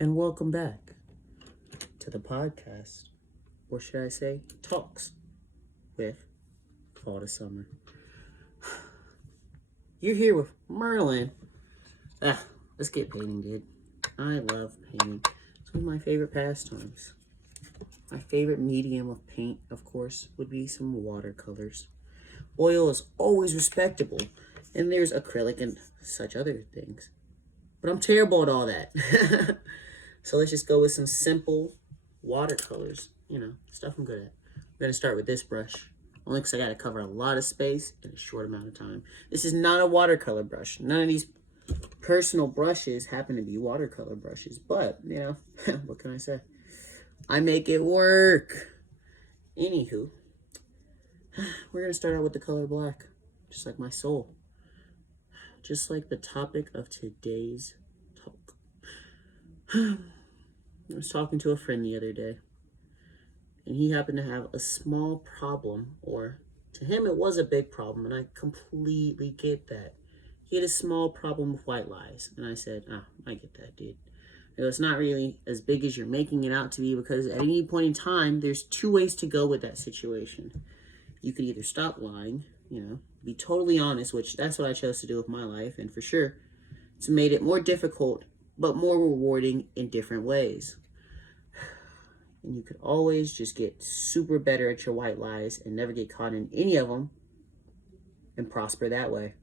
and welcome back to the podcast, or should I say, talks with Fall to Summer. You're here with Merlin. Let's get painting, dude. I love painting. It's one of my favorite pastimes. My favorite medium of paint, of course, would be some watercolors. Oil is always respectable, and there's acrylic and such other things. But I'm terrible at all that. So let's just go with some simple watercolors, stuff I'm good at. We're going to start with this brush, only because I got to cover a lot of space in a short amount of time. This is not a watercolor brush. None of these personal brushes happen to be watercolor brushes, but, what can I say? I make it work. Anywho, we're going to start out with the color black, just like my soul. Just like the topic of today's talk. I was talking to a friend the other day, and he happened to have a small problem, or to him it was a big problem, and I completely get that. He had a small problem with white lies, and I said, I get that, dude. It's not really as big as you're making it out to be, because at any point in time, there's two ways to go with that situation. You could either stop lying, be totally honest, which that's what I chose to do with my life, and for sure, it's made it more difficult, but more rewarding in different ways. And you could always just get super better at your white lies and never get caught in any of them and prosper that way.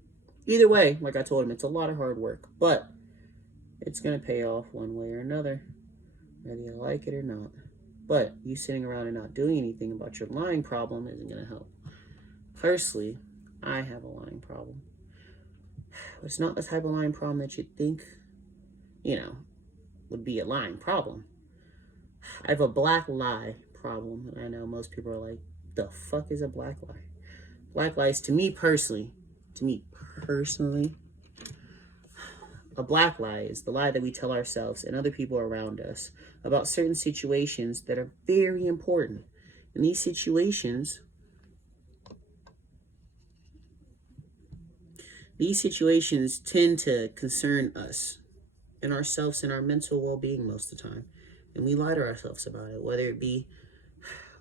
Either way, like I told him, it's a lot of hard work, but it's going to pay off one way or another, whether you like it or not. But you sitting around and not doing anything about your lying problem isn't going to help. Personally, I have a lying problem. But it's not the type of lying problem that you'd think, would be a lying problem. I have a black lie problem, and I know most people are like, the fuck is a black lie? Black lies, to me personally, a black lie is the lie that we tell ourselves and other people around us about certain situations that are very important. And these situations tend to concern us and ourselves and our mental well-being most of the time. And we lie to ourselves about it, whether it be,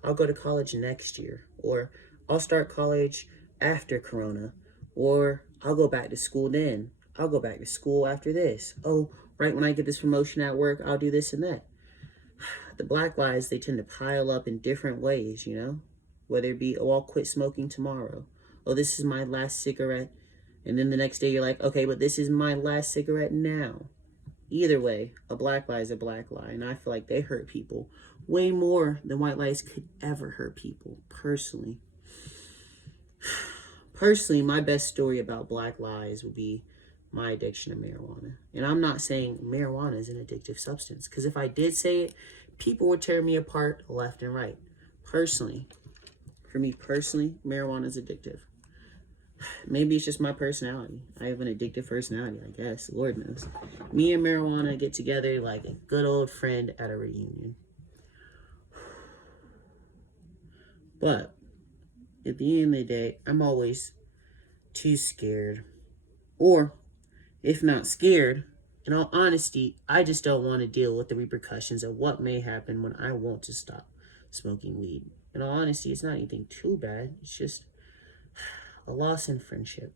I'll go to college next year, or I'll start college after Corona, or I'll go back to school then. I'll go back to school after this. Oh, right when I get this promotion at work, I'll do this and that. The black lies, they tend to pile up in different ways, whether it be, oh, I'll quit smoking tomorrow. Oh, this is my last cigarette. And then the next day you're like, okay, but this is my last cigarette now. Either way, a black lie is a black lie, and I feel like they hurt people way more than white lies could ever hurt people, personally. Personally, my best story about black lies would be my addiction to marijuana. And I'm not saying marijuana is an addictive substance, because if I did say it, people would tear me apart left and right. Personally, for me personally, marijuana is addictive. Maybe it's just my personality. I have an addictive personality, I guess. Lord knows. Me and marijuana get together like a good old friend at a reunion. But at the end of the day, I'm always too scared. Or, if not scared, in all honesty, I just don't want to deal with the repercussions of what may happen when I want to stop smoking weed. In all honesty, it's not anything too bad. It's just a loss in friendship,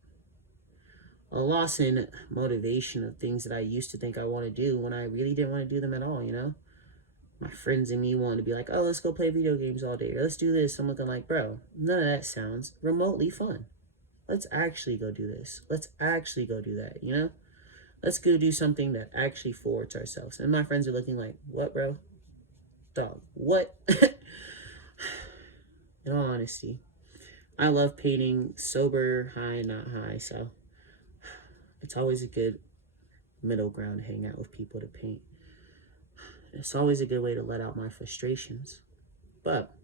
a loss in motivation of things that I used to think I want to do when I really didn't want to do them at all, My friends and me wanted to be like, oh, let's go play video games all day, or let's do this. I'm looking like, bro, none of that sounds remotely fun. Let's actually go do this. Let's actually go do that, Let's go do something that actually forwards ourselves. And my friends are looking like, what, bro? Dog, what? In all honesty, I love painting sober, high, not high, so it's always a good middle ground to hang out with people to paint. It's always a good way to let out my frustrations, but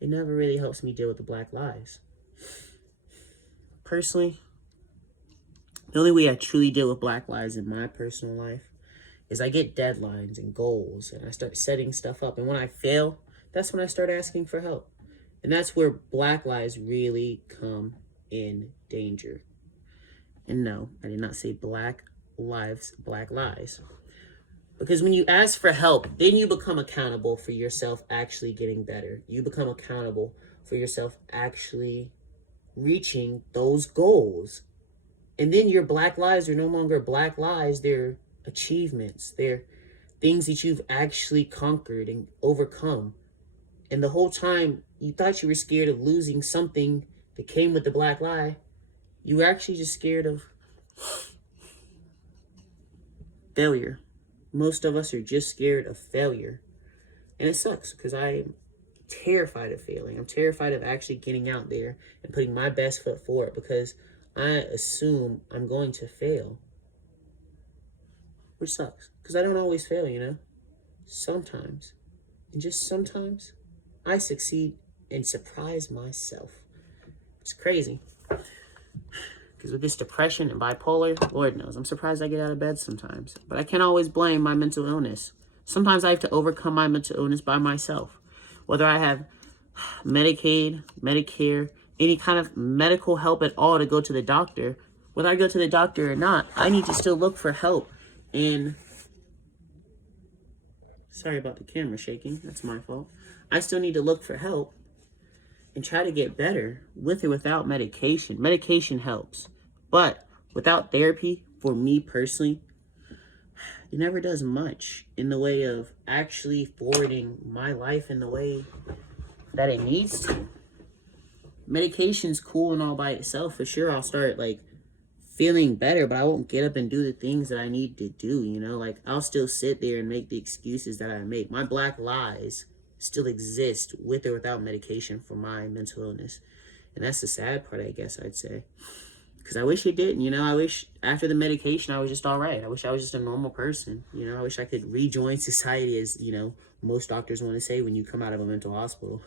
it never really helps me deal with the black lies. Personally, the only way I truly deal with black lies in my personal life is I get deadlines and goals, and I start setting stuff up, and when I fail, that's when I start asking for help. And that's where black lies really come in danger. And no, I did not say black lives, black lies. Because when you ask for help, then you become accountable for yourself actually getting better. You become accountable for yourself actually reaching those goals. And then your black lives are no longer black lives, they're achievements. They're things that you've actually conquered and overcome. And the whole time you thought you were scared of losing something that came with the black lie, you were actually just scared of failure. Most of us are just scared of failure. And it sucks because I'm terrified of failing. I'm terrified of actually getting out there and putting my best foot forward because I assume I'm going to fail. Which sucks because I don't always fail, you know? Sometimes, and just sometimes, I succeed and surprise myself. It's crazy. Because with this depression and bipolar, Lord knows, I'm surprised I get out of bed sometimes. But I can't always blame my mental illness. Sometimes I have to overcome my mental illness by myself. Whether I have Medicaid, Medicare, any kind of medical help at all to go to the doctor, whether I go to the doctor or not, I need to still look for help. And sorry about the camera shaking. That's my fault. I still need to look for help and try to get better with or without medication. Medication helps. But without therapy, for me personally, it never does much in the way of actually forwarding my life in the way that it needs to. Medication's cool and all by itself. For sure, I'll start like feeling better, but I won't get up and do the things that I need to do, you know? Like, I'll still sit there and make the excuses that I make. My black lies still exist with or without medication for my mental illness. And that's the sad part, I guess I'd say. Because I wish it didn't, you know? I wish after the medication I was just all right. I wish I was just a normal person, you know? I wish I could rejoin society, as, you know, most doctors want to say when you come out of a mental hospital.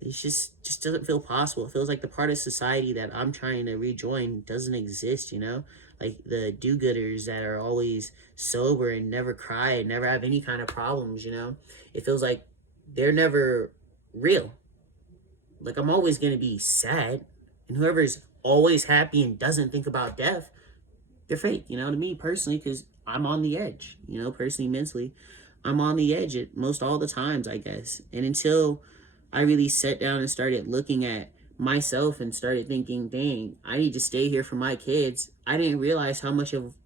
It just doesn't feel possible. It feels like the part of society that I'm trying to rejoin doesn't exist, you know? Like the do-gooders that are always sober and never cry and never have any kind of problems, you know? It feels like they're never real. Like, I'm always going to be sad. And whoever's always happy and doesn't think about death, they're fake, you know, to me personally, because I'm on the edge, you know, personally, mentally. I'm on the edge at most all the times, I guess. And until I really sat down and started looking at myself and started thinking, dang, I need to stay here for my kids, I didn't realize how much of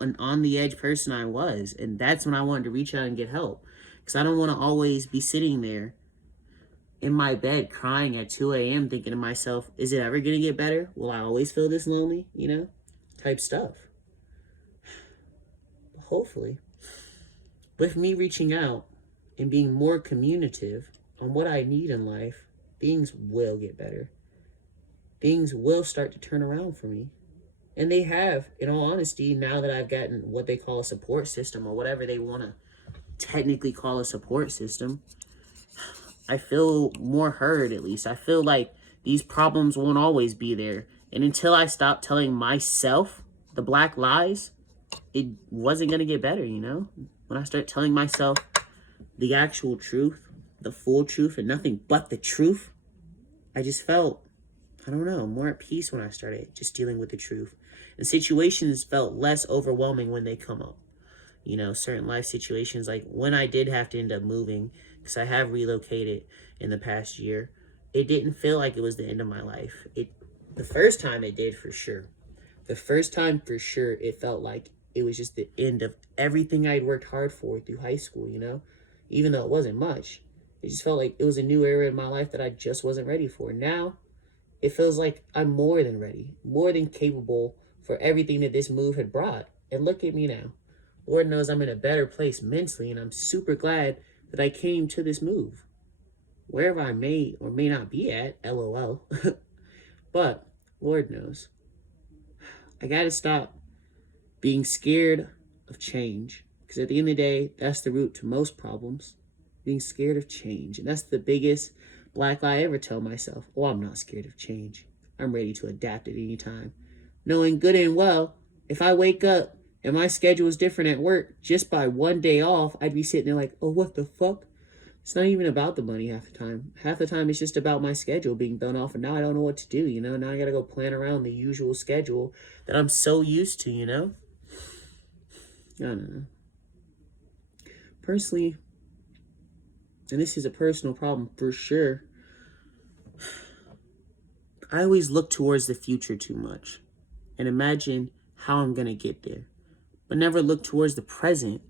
an on-the-edge person I was. And that's when I wanted to reach out and get help. Because I don't want to always be sitting there in my bed crying at 2 a.m. thinking to myself, is it ever going to get better? Will I always feel this lonely? You know? Type stuff. Hopefully. With me reaching out and being more communicative on what I need in life, things will get better. Things will start to turn around for me. And they have, in all honesty, now that I've gotten what they call a support system, or whatever they want to technically call a support system, I feel more heard, at least. I feel like these problems won't always be there. And until I stop telling myself the black lies, it wasn't going to get better, you know? When I start telling myself the actual truth, the full truth, and nothing but the truth, I just felt, I don't know, more at peace when I started just dealing with the truth. And situations felt less overwhelming when they come up. You know, certain life situations, like when I did have to end up moving, because I have relocated in the past year, it didn't feel like it was the end of my life. The first time it did, for sure. The first time, for sure, it felt like it was just the end of everything I'd worked hard for through high school, you know? Even though it wasn't much. It just felt like it was a new era in my life that I just wasn't ready for. Now, it feels like I'm more than ready, more than capable for everything that this move had brought. And look at me now. Lord knows I'm in a better place mentally, and I'm super glad that I came to this move. Wherever I may or may not be at, LOL. But, Lord knows. I gotta stop being scared of change. Because at the end of the day, that's the root to most problems. Being scared of change. And that's the biggest black lie I ever tell myself. Oh, I'm not scared of change. I'm ready to adapt at any time. Knowing good and well, if I wake up and my schedule is different at work, just by one day off, I'd be sitting there like, oh, what the fuck? It's not even about the money half the time. Half the time it's just about my schedule being thrown off, and now I don't know what to do, you know? Now I gotta go plan around the usual schedule that I'm so used to, you know? I don't know. personally, and this is a personal problem for sure, I always look towards the future too much and imagine how I'm going to get there, but never look towards the present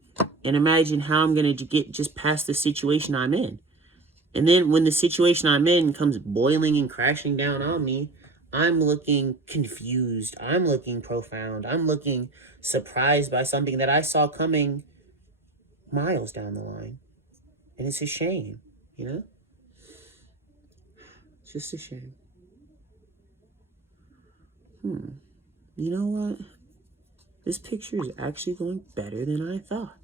and imagine how I'm going to get just past the situation I'm in. And then when the situation I'm in comes boiling and crashing down on me, I'm looking confused. I'm looking profound. I'm looking surprised by something that I saw coming miles down the line. And it's a shame, you know? It's just a shame. You know what? This picture is actually going better than I thought.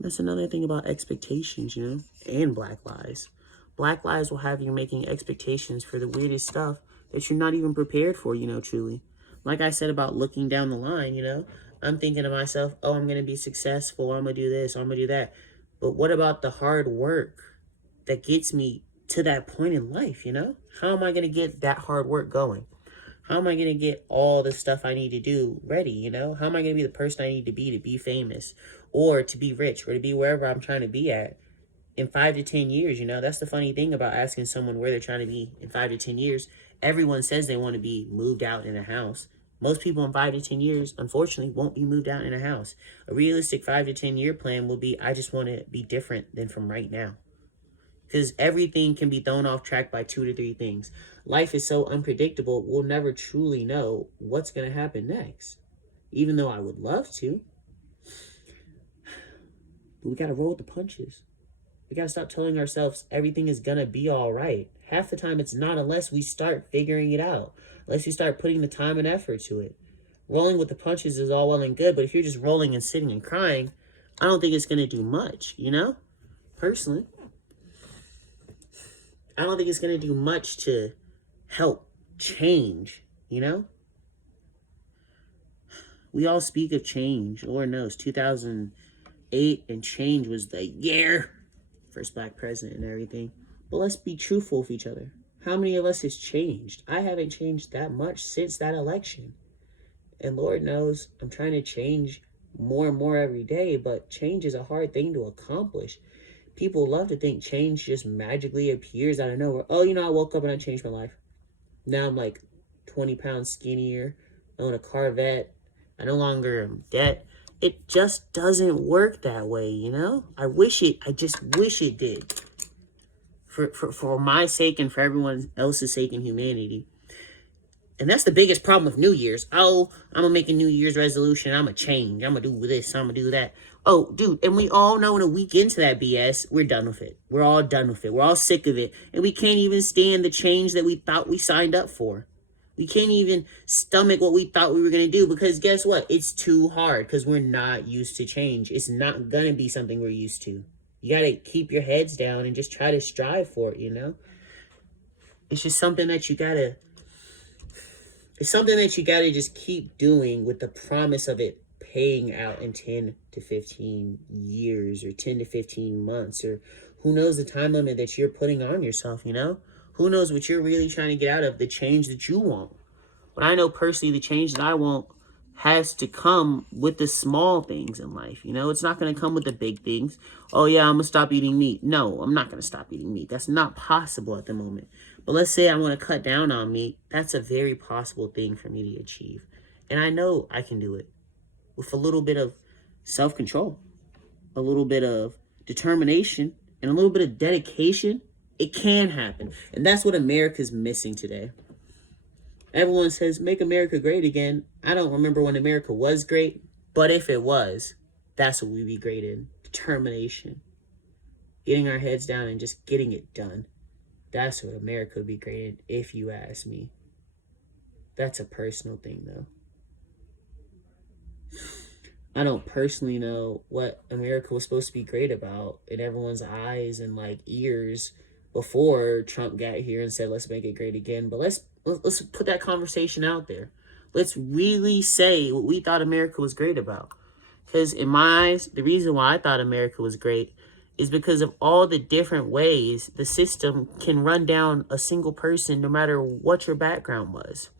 That's another thing about expectations, you know? And black lies. Black lies will have you making expectations for the weirdest stuff that you're not even prepared for, you know, truly. Like I said about looking down the line, you know? I'm thinking to myself, oh, I'm going to be successful. I'm going to do this. I'm going to do that. But what about the hard work that gets me to that point in life, you know? How am I going to get that hard work going? How am I going to get all the stuff I need to do ready, you know? How am I going to be the person I need to be famous or to be rich or to be wherever I'm trying to be at in 5 to 10 years, you know? That's the funny thing about asking someone where they're trying to be in 5 to 10 years. Everyone says they want to be moved out in a house. Most people in 5 to 10 years, unfortunately, won't be moved out in a house. A realistic 5 to 10 year plan will be, I just want to be different than from right now. Because everything can be thrown off track by 2 to 3 things. Life is so unpredictable, we'll never truly know what's going to happen next. Even though I would love to. But we got to roll with the punches. We got to stop telling ourselves everything is going to be all right. Half the time it's not unless we start figuring it out. Unless we start putting the time and effort to it. Rolling with the punches is all well and good, but if you're just rolling and sitting and crying, I don't think it's going to do much, you know? Personally. I don't think it's going to do much to help change, you know? We all speak of change. Lord knows, 2008 and change was the year. First black president and everything. But let's be truthful with each other. How many of us has changed? I haven't changed that much since that election. And Lord knows, I'm trying to change more and more every day, but change is a hard thing to accomplish. People love to think change just magically appears out of nowhere. Oh, you know, I woke up and I changed my life. Now I'm like 20 pounds skinnier. I own a Corvette. I no longer am in debt. It just doesn't work that way, you know? I just wish it did. For my sake and for everyone else's sake in humanity. And that's the biggest problem with New Year's. Oh, I'm going to make a New Year's resolution. I'm going to change. I'm going to do this. I'm going to do that. Oh, dude, and we all know in a week into that BS, we're done with it. We're all done with it. We're all sick of it. And we can't even stand the change that we thought we signed up for. We can't even stomach what we thought we were going to do because guess what? It's too hard because we're not used to change. It's not going to be something we're used to. You got to keep your heads down and just try to strive for it, you know? It's just something that you got to... It's something that you got to just keep doing with the promise of it paying out in 10 to 15 years or 10 to 15 months or who knows the time limit that you're putting on yourself, you know? Who knows what you're really trying to get out of the change that you want. But I know personally the change that I want has to come with the small things in life, you know? It's not going to come with the big things. Oh, yeah, I'm going to stop eating meat. No, I'm not going to stop eating meat. That's not possible at the moment. But let's say I want to cut down on meat. That's a very possible thing for me to achieve. And I know I can do it with a little bit of self-control, a little bit of determination, and a little bit of dedication. It can happen. And that's what America's missing today. Everyone says, make America great again. I don't remember when America was great, but if it was, that's what we'd be great in. Determination. Getting our heads down and just getting it done. That's what America would be great in, if you ask me. That's a personal thing, though. I don't personally know what America was supposed to be great about in everyone's eyes and, like, ears before Trump got here and said, let's make it great again. But let's put that conversation out there. Let's really say what we thought America was great about. Because in my eyes, the reason why I thought America was great is because of all the different ways the system can run down a single person no matter what your background was.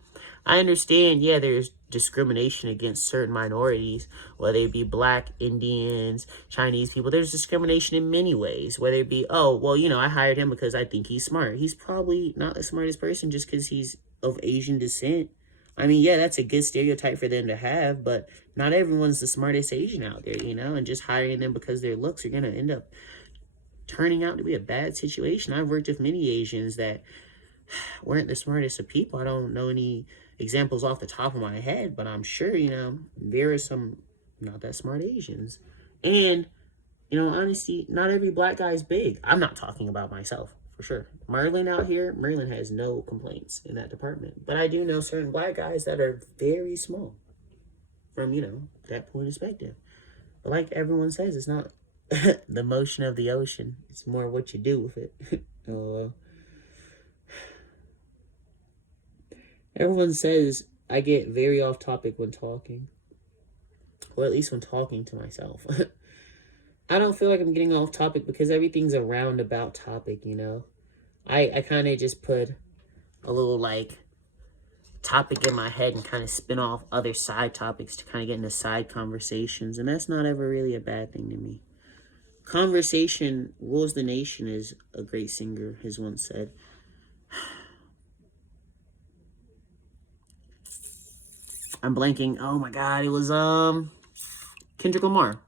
I understand, yeah, there's discrimination against certain minorities, whether it be black, Indians, Chinese people. There's discrimination in many ways, whether it be, oh, well, I hired him because I think he's smart. He's probably not the smartest person just because he's of Asian descent. I mean, yeah, that's a good stereotype for them to have, but not everyone's the smartest Asian out there, and just hiring them because their looks are going to end up turning out to be a bad situation. I've worked with many Asians that weren't the smartest of people. I don't know any examples off the top of my head, but I'm sure, there are some not that smart Asians. And, honestly, not every black guy is big. I'm not talking about myself, for sure. Merlin out here, Merlin has no complaints in that department. But I do know certain black guys that are very small from, that point of perspective. But like everyone says, it's not the motion of the ocean. It's more what you do with it. Everyone says I get very off topic when talking. Or at least when talking to myself. I don't feel like I'm getting off topic because everything's a roundabout topic, I kind of just put a little, topic in my head and kind of spin off other side topics to kind of get into side conversations. And that's not ever really a bad thing to me. Conversation rules the nation, as a great singer has once said. I'm blanking. Oh my God, it was Kendrick Lamar.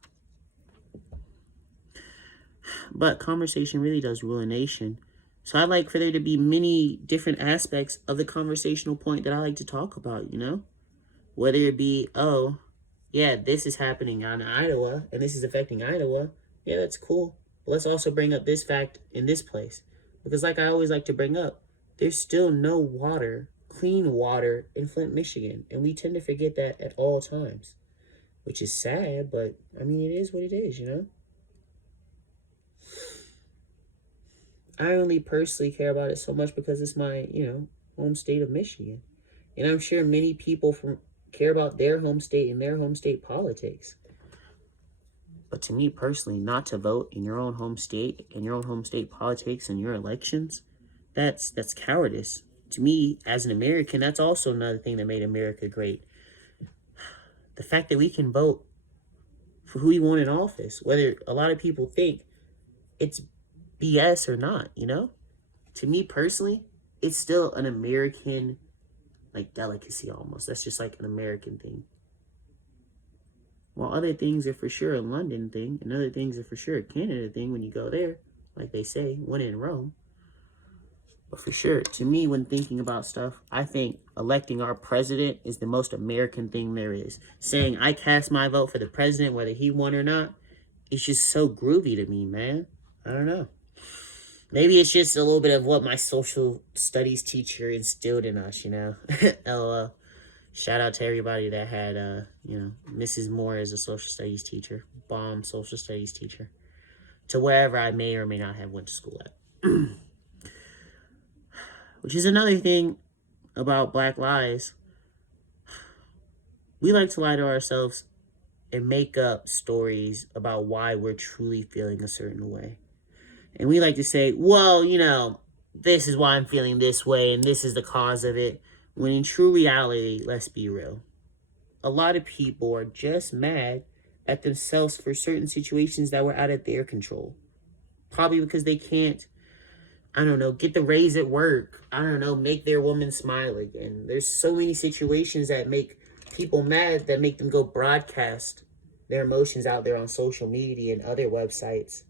But conversation really does rule a nation. So I'd like for there to be many different aspects of the conversational point that I like to talk about, Whether it be, oh, yeah, this is happening in Idaho, and this is affecting Idaho. Yeah, that's cool. But let's also bring up this fact in this place. Because like I always like to bring up, there's still no water, clean water in Flint, Michigan. And we tend to forget that at all times. Which is sad, but, I mean, it is what it is, I only personally care about it so much because it's my, home state of Michigan. And I'm sure many people care about their home state and their home state politics. But to me personally, not to vote in your own home state and your own home state politics and your elections, that's cowardice. To me, as an American, that's also another thing that made America great. The fact that we can vote for who we want in office, whether a lot of people think it's BS or not, To me personally, it's still an American, delicacy almost. That's just like an American thing. While other things are for sure a London thing, and other things are for sure a Canada thing when you go there, like they say, when in Rome. But for sure, to me, when thinking about stuff, I think electing our president is the most American thing there is. Saying I cast my vote for the president, whether he won or not, it's just so groovy to me, man. I don't know. Maybe it's just a little bit of what my social studies teacher instilled in us, LOL. Shout out to everybody that had, Mrs. Moore as a social studies teacher. Bomb social studies teacher. To wherever I may or may not have went to school at. Which is another thing about Black Lies. We like to lie to ourselves and make up stories about why we're truly feeling a certain way. And we like to say, well, this is why I'm feeling this way and this is the cause of it. When in true reality, let's be real. A lot of people are just mad at themselves for certain situations that were out of their control. Probably because they can't, get the raise at work. Make their woman smile again. There's so many situations that make people mad that make them go broadcast their emotions out there on social media and other websites.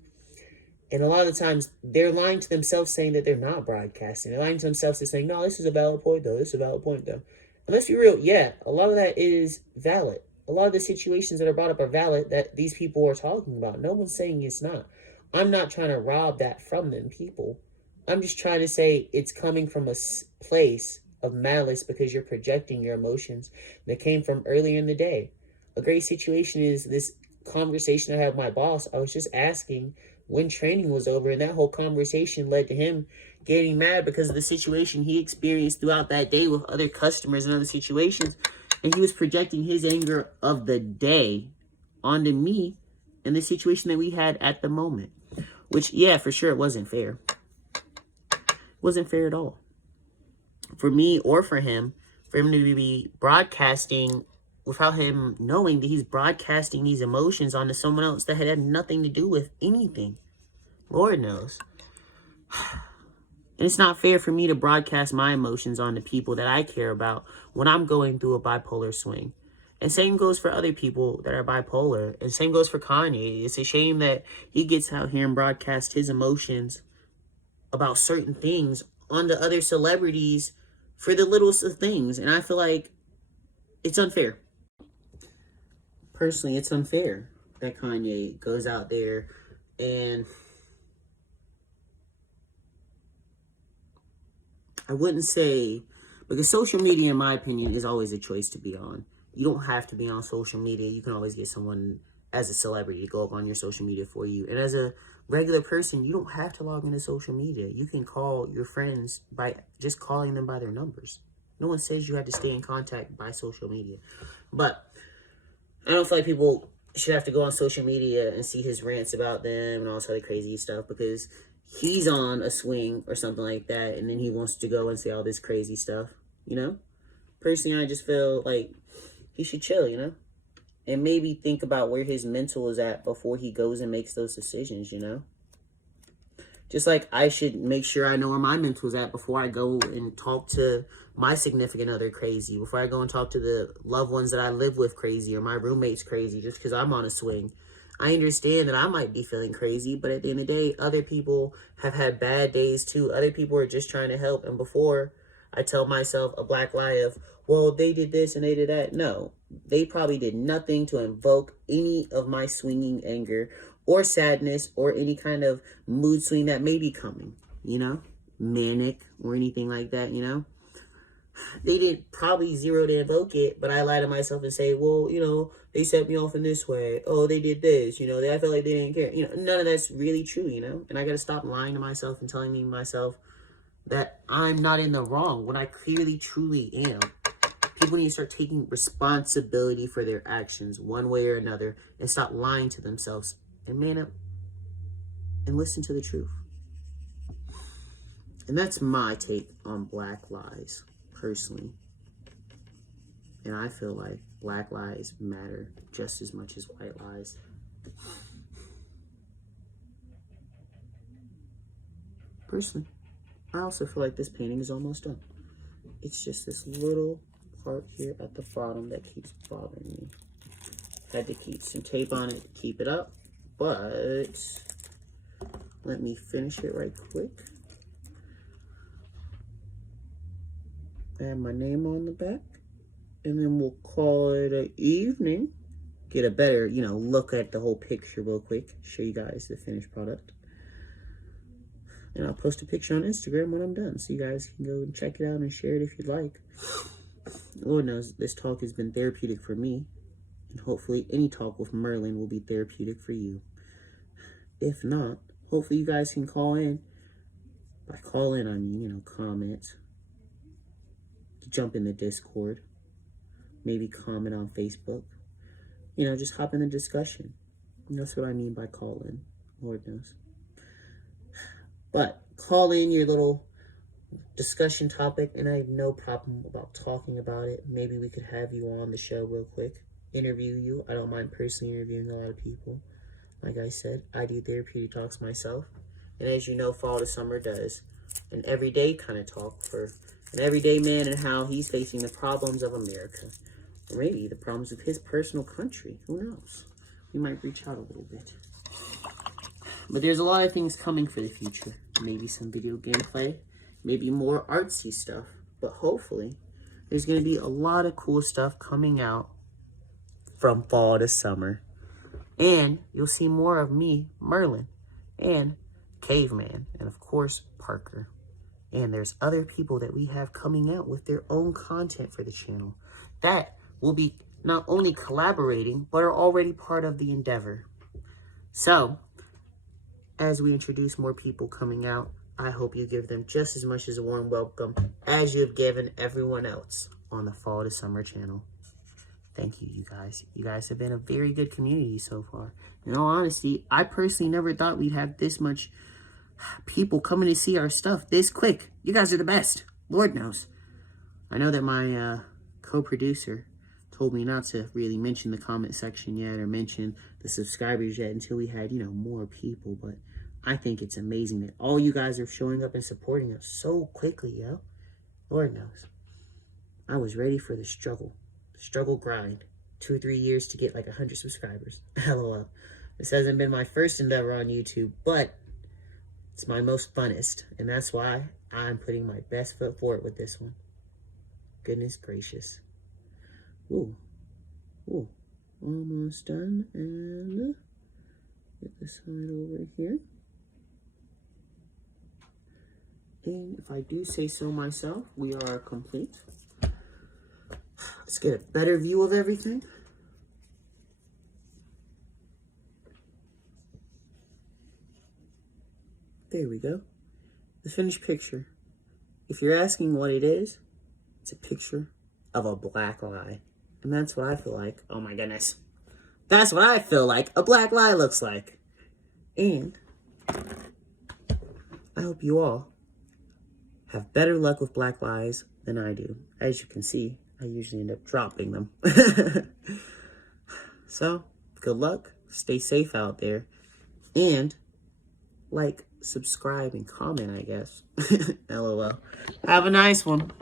And a lot of times, they're lying to themselves saying that they're not broadcasting. They're lying to themselves and saying, no, this is a valid point, though. This is a valid point, though. And let's be real. Yeah, a lot of that is valid. A lot of the situations that are brought up are valid that these people are talking about. No one's saying it's not. I'm not trying to rob that from them people. I'm just trying to say it's coming from a place of malice because you're projecting your emotions that came from earlier in the day. A great situation is this conversation I had with my boss. I was just asking when training was over, and that whole conversation led to him getting mad because of the situation he experienced throughout that day with other customers and other situations. And he was projecting his anger of the day onto me and the situation that we had at the moment. Which, yeah, for sure, it wasn't fair. It wasn't fair at all. For me or for him, for him to be broadcasting without him knowing that he's broadcasting these emotions onto someone else that had nothing to do with anything. Lord knows. And it's not fair for me to broadcast my emotions onto people that I care about when I'm going through a bipolar swing. And same goes for other people that are bipolar. And same goes for Kanye. It's a shame that he gets out here and broadcasts his emotions about certain things onto other celebrities for the littlest of things. And I feel like it's unfair. Personally, it's unfair that Kanye goes out there and I wouldn't say, because social media, in my opinion, is always a choice to be on. You don't have to be on social media. You can always get someone as a celebrity to go up on your social media for you. And as a regular person, you don't have to log into social media. You can call your friends by just calling them by their numbers. No one says you have to stay in contact by social media. But I don't feel like people should have to go on social media and see his rants about them and all this other crazy stuff because he's on a swing or something like that, and then he wants to go and say all this crazy stuff, you know? Personally, I just feel like he should chill, you know? And maybe think about where his mental is at before he goes and makes those decisions, you know? Just like I should make sure I know where my mental is at before I go and talk to my significant other crazy, before I go and talk to the loved ones that I live with crazy or my roommates crazy just because I'm on a swing. I understand that I might be feeling crazy, but at the end of the day, other people have had bad days too. Other people are just trying to help. And before I tell myself a black lie of, well, they did this and they did that. No, they probably did nothing to invoke any of my swinging anger or sadness or any kind of mood swing that may be coming, you know, manic or anything like that, you know. They did probably zero to invoke it, but I lie to myself and say, well, you know, they set me off in this way. Oh, they did this, you know, I felt like they didn't care. You know, none of that's really true, you know, and I got to stop lying to myself and telling myself that I'm not in the wrong when I clearly, truly am. People need to start taking responsibility for their actions one way or another and stop lying to themselves and man up and listen to the truth. And that's my take on black lies, personally. And I feel like black lies matter just as much as white lies. Personally, I also feel like this painting is almost done. It's just this little part here at the bottom that keeps bothering me. Had to keep some tape on it to keep it up, but let me finish it right quick. Add my name on the back, and then we'll call it an evening. Get a better, you know, look at the whole picture real quick. Show you guys the finished product. And I'll post a picture on Instagram when I'm done, so you guys can go and check it out and share it if you'd like. Lord knows this talk has been therapeutic for me, and hopefully any talk with Merlin will be therapeutic for you. If not, hopefully you guys can call in. By call in, I mean, you know, comment, jump in the Discord, maybe comment on Facebook, you know, just hop in the discussion. And that's what I mean by call in, Lord knows. But call in your little discussion topic, and I have no problem about talking about it. Maybe we could have you on the show real quick, interview you. I don't mind personally interviewing a lot of people. Like I said, I do therapeutic talks myself, and as you know, Fall to Summer does an everyday kind of talk for an everyday man and how he's facing the problems of America, or maybe the problems of his personal country. Who knows? We might reach out a little bit. But there's a lot of things coming for the future. Maybe some video gameplay, maybe more artsy stuff. But hopefully, there's going to be a lot of cool stuff coming out from fall to summer. And you'll see more of me, Merlin, and Caveman, and of course, Parker. And there's other people that we have coming out with their own content for the channel that will be not only collaborating, but are already part of the endeavor. So, as we introduce more people coming out, I hope you give them just as much as a warm welcome as you've given everyone else on the Fall to Summer channel. Thank you, you guys. You guys have been a very good community so far. In all honesty, I personally never thought we'd have this much people coming to see our stuff this quick. You guys are the best. Lord knows. I know that my co-producer told me not to really mention the comment section yet or mention the subscribers yet until we had, more people. But I think it's amazing that all you guys are showing up and supporting us so quickly, yo. Lord knows. I was ready for the struggle grind. 2 or 3 years to get like 100 subscribers. LOL. This hasn't been my first endeavor on YouTube, but it's my most funnest. And that's why I'm putting my best foot forward with this one. Goodness gracious. Ooh. Ooh. Almost done. And get this side over here. And if I do say so myself, we are complete. Let's get a better view of everything. There we go. The finished picture. If you're asking what it is, it's a picture of a black lie. And that's what I feel like. Oh my goodness. That's what I feel like a black lie looks like. And I hope you all have better luck with black lies than I do. As you can see, I usually end up dropping them. So, good luck. Stay safe out there. And like, subscribe, and comment, I guess. LOL. Have a nice one.